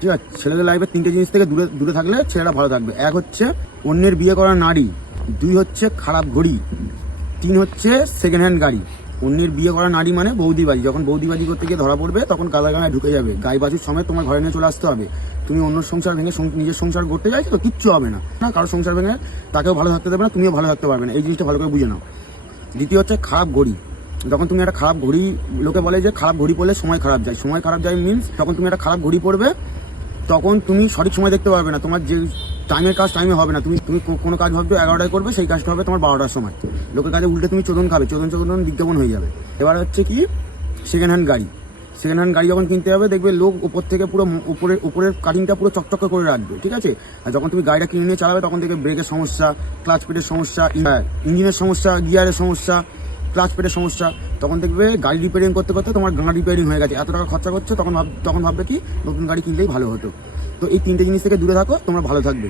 ঠিক আছে, ছেলেদের লাইফে 3টে জিনিস থেকে দূরে দূরে থাকলে ছেলেরা ভালো থাকবে। 1 হচ্ছে অন্যের বিয়ে করা নারী, 2 হচ্ছে খারাপ ঘড়ি, 3 হচ্ছে সেকেন্ড হ্যান্ড গাড়ি। অন্যের বিয়ে করা নারী মানে বৌদিবাজি। যখন বৌদিবাজি করতে গিয়ে ধরা পড়বে তখন গায়ে ঢুকে যাবে, গায়ে বাছুর সময় তোমার ঘরে নিয়ে চলে আসতে হবে। তুমি অন্য সংসার ভেঙে নিজের সংসার করতে চাইছো তো কিচ্ছু হবে না, কারোর সংসার ভেঙে তাকেও ভালো থাকতে দেবে না, তুমিও ভালো থাকতে পারবে না। এই জিনিসটা ভালো করে বুঝে নাও। দ্বিতীয় হচ্ছে খারাপ ঘড়ি। যখন তুমি একটা খারাপ ঘড়ি, লোকে বলে যে খারাপ ঘড়ি পরলে সময় খারাপ যায়। সময় খারাপ যায় মিনস যখন তুমি একটা খারাপ ঘড়ি পরবে তখন তুমি সঠিক সময় দেখতে পারবে না, তোমার যে টাইমের কাজ টাইমে হবে না। তুমি কোনো কাজ ভাবছো 11টায় করবে, সেই কাজটা হবে তোমার 12টার সময়। লোকের কাজে উল্টে তুমি চোদন খাবে, চোদন বিজ্ঞাপন হয়ে যাবে। এবার হচ্ছে কি সেকেন্ড হ্যান্ড গাড়ি। সেকেন্ড হ্যান্ড গাড়ি যখন কিনতে হবে দেখবে লোক উপর থেকে পুরো উপরের কাটিংটা পুরো চকচক করে রাখবে, ঠিক আছে। আর যখন তুমি গাড়িটা কিনে নিয়ে চালাবে তখন দেখবে ব্রেকের সমস্যা, ক্লাচ পেটের সমস্যা, ইঞ্জিনের সমস্যা, গিয়ারের সমস্যা, ক্লাচ পেটের সমস্যা। তখন দেখবে গাড়ি রিপেয়ারিং করতে করতে তোমার গাড়ি রিপেয়ারিং হয়ে গেছে, এত টাকা খরচা করছো, তখন ভাববে কি নতুন গাড়ি কিনলেই ভালো হতো। তো এই 3টে জিনিস থেকে দূরে থাকো, তোমরা ভালো থাকবে।